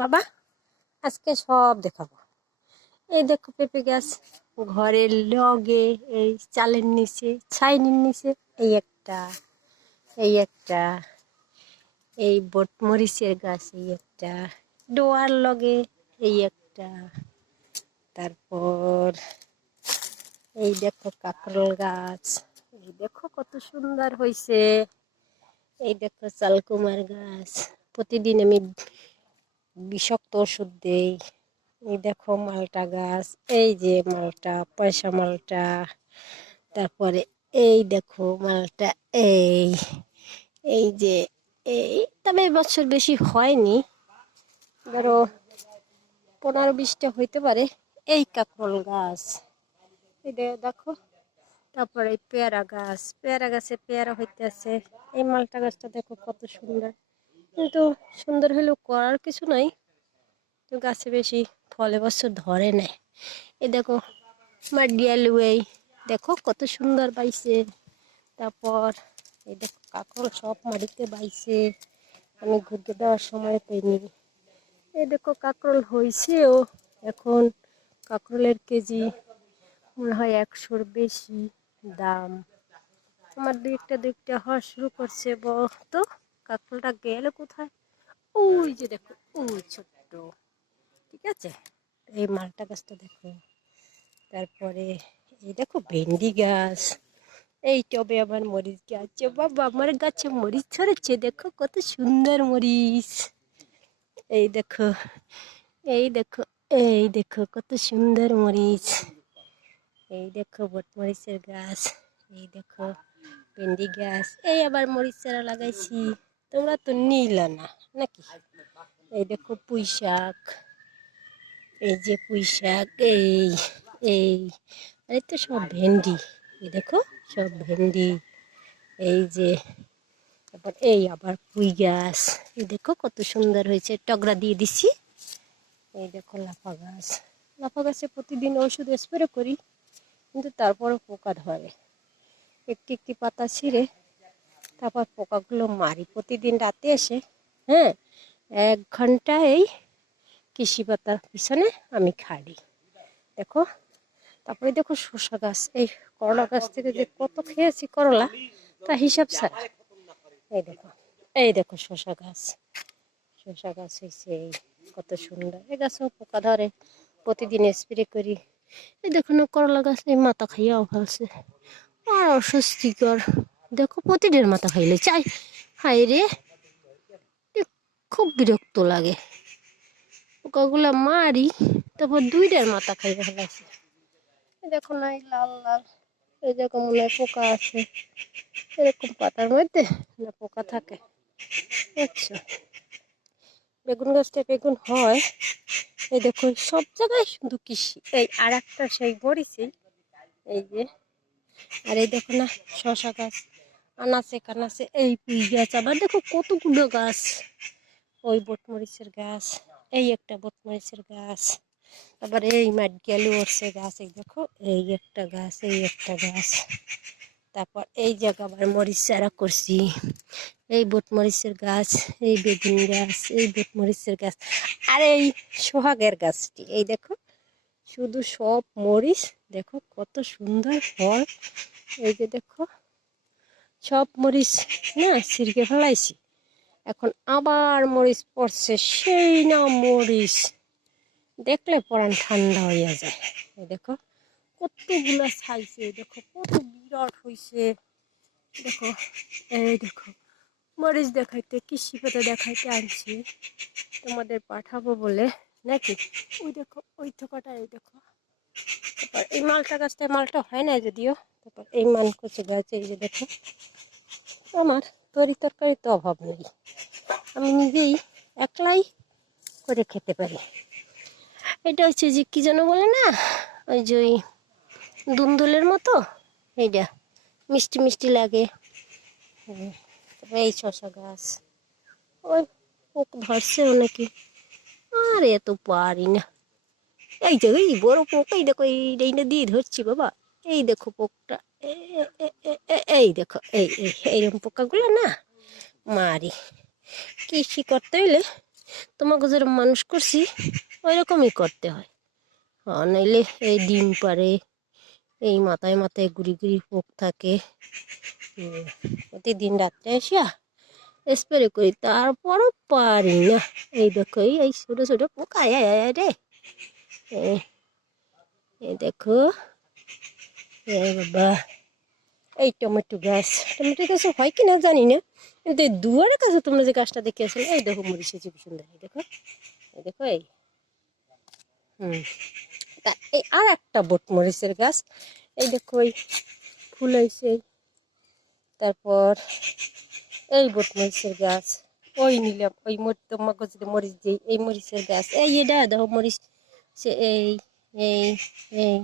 বাবা, আজকে সব দেখাবো। এই দেখো পেঁপে গাছ, ঘরের লগে, এই চালের নিচে, ছাইনির নিচে, এই একটা এই বটমরিচের গাছ, এই একটা ডোয়ার লগে, এই একটা, তারপর এই দেখো কাঁকরোল গাছ, এই দেখো কত সুন্দর হয়েছে। এই দেখো চালকুমার গাছ, প্রতিদিন আমি বিষাক্ত ওষুধ দেই। এই দেখো মালটা গাছ, এই যে মালটা, পয়সা মালটা, তারপরে এই দেখো মালটা, এই এই যে এই, তবে এবছর বেশি হয়নি, ধরো 15-20টা হইতে পারে। এই কাঁকরোল গাছ, এই দেখো, তারপরে এই পেয়ারা গাছ, পেয়ারা গাছে পেয়ারা হইতে আছে। এই মালটা গাছটা দেখো কত সুন্দর, কিন্তু সুন্দর হলেও করার কিছু নাই, তো গাছে বেশি ফল এবছর ধরে নেয়। এই দেখো মাডিয়ালু, এই দেখো কত সুন্দর বাইছে। তারপর এই দেখো কাঁকরোল সব মাটিতে বাইছে, আমি ঘুরতে দেওয়ার সময় পাইনি। এই দেখো কাঁকরোল হয়েছেও, এখন কাঁকরোলের কেজি মনে হয় 100-র বেশি দাম। আমার দুইটা হওয়া শুরু করছে। তো কাঁকরোলটা গেল কোথায়? ওই যে দেখো, ওই ছোট্ট, ঠিক আছে। এই মালটা গাছটা দেখো, তারপরে এই দেখো ভেন্ডি গাছ, এই টবে আবার মরিচ গাছ। বাবা, আমার গাছে মরিচ ধরেছে, দেখো কত সুন্দর মরিচ। এই দেখো, এই দেখো, এই দেখো কত সুন্দর মরিচ। এই দেখো বটমরিচের গাছ, এই দেখো ভেন্ডি গাছ, এই আবার মরিচ চারা লাগাইছি, তোমরা তো নিলা না নাকি। এই দেখো পুঁই শাক, এই যে পুঁই শাক, এই এই তো সব ভেন্ডি, এই দেখো সব ভেন্ডি। এই যে তারপর এই আবার পুঁই গাছ, এই দেখো কত সুন্দর হয়েছে, টগরা দিয়ে দিছি। এই দেখো লাফা গাছ, লাফা গাছে প্রতিদিন ওষুধ স্প্রে করি, কিন্তু তারপরও পোকা ধরে। একটি একটি পাতা ছিঁড়ে তারপর পোকাগুলো মারি প্রতিদিন রাতে এসে। হ্যাঁ, 1 ঘন্টা এই কৃষি পাতার পিছনে আমি খাড়ি। দেখো, তারপরে দেখো শসা গাছ, এই করলা গাছ থেকে যে কত খেয়েছি করলা, তা হিসাব ছাড়া। এই দেখো, এই দেখো শসা গাছ, শসা গাছ হয়েছে, এই কত সুন্দর। এই গাছেও পোকা ধরে, প্রতিদিন স্প্রে করি। এই দেখো না করলা গাছ, এই মাথা খাইয়াও ফেলছে, আর অস্বস্তিকর। দেখো প্রতিদিন মাথা খাইলে চাই, হাই রে, খুব বিরক্ত লাগে। পোকাগুলা মারি, তারপর 2টার মাথা খাইয়ে ফেলাছে। দেখো না এই লাল লাল, এই দেখো মনে হয় পোকা আছে, এরকম পাতার মধ্যে না পোকা থাকে, বুঝছো। বেগুন গাছটা বেগুন হয়, এই দেখো সব জায়গায় শুধু কৃষি। এই আর একটা সেই বড়িছি, এই যে, আর এই দেখো না শশা গাছ, আনাচে কানাচে, এই পুঁই গাছ, আবার দেখো কতগুলো গাছ। ওই বটমরিচের গাছ, এই একটা বটমরিচের গাছ, আবার এই মাটিয়ালু উঠছে গাছ, এই দেখো এই একটা গাছ, এই একটা গাছ। তারপর এই জায়গা আবার মরিচ চারা করছি, এই বটমরিচের গাছ, এই বেগুন গাছ, এই বটমরিচের গাছ, আর এই সোহাগের গাছটি, এই দেখো শুধু সব মরিচ, দেখো কত সুন্দর ফল। এই যে দেখো সব মরিচ না ছিঁড়কে ফেলাইছি, এখন আবার মরিচ পড়ছে, সেই না মরিচ, দেখলে পরাণ ঠান্ডা হইয়া যায়। এই দেখো কতগুলা ছাইছে, দেখো কত বিরাট হয়েছে। দেখো, এই দেখো মরিচ দেখাইতে, কৃষি পাতা দেখাইতে আনছি তোমাদের পাঠাবো বলে নাকি। ওই দেখো ওই থোকাটা, এই দেখো। তারপর এই মালটা গাছটা, মালটা হয় না যদিও। তারপর এই মানকচি গাছ, এই যে দেখো। আমার তরি তরকারির তো অভাব নেই, আমি নিজেই একলাই করে খেতে পারি। এটা হচ্ছে যে কি যেন বলে না, ওই যে ওই দুন্দুলের মতো, এইটা মিষ্টি মিষ্টি লাগে। এই শশা গাছ, ওই পোক ধরছেও নাকি, আর এত পারি না। এই যে এই বড় পোক, এই দেখো এই না দিয়ে ধরছি বাবা, এই দেখো পোকটা, এই দেখো এইরকম পোকাগুলো না মারি। কৃষি করতে হইলে তোমাকে যেরকম মানুষ করছি ওই রকমই করতে হয়। নইলে এই ডিম পারে, এই মাথায় মাথায় গুড়ি গুড়ি পোক থাকে। প্রতিদিন রাত্রে আসিয়া স্প্রে করি, তারপরও পারি না। এই দেখো এই ছোট ছোট পোকা রে, এই এই দেখো, এই বাবা, এই টমেটো গাছে হয় কিনা জানি না, কিন্তু এই দুয়ারের কাছে তোমরা যে গাছটা দেখিয়েছো, এই দেখো মরিচে কি সুন্দর, এই দেখো, এই দেখো, এই তা এই আর একটা বট মরিচের গাছ, এই দেখো এই ফুল হয়েছে। তারপর এই বট মরিচের গাছ, ওই নিলাম ওই তোমাকে যদি মরিচ দিই, এই মরিচের গাছ, এই এটা দেখো মরিচ, সে এই এই এই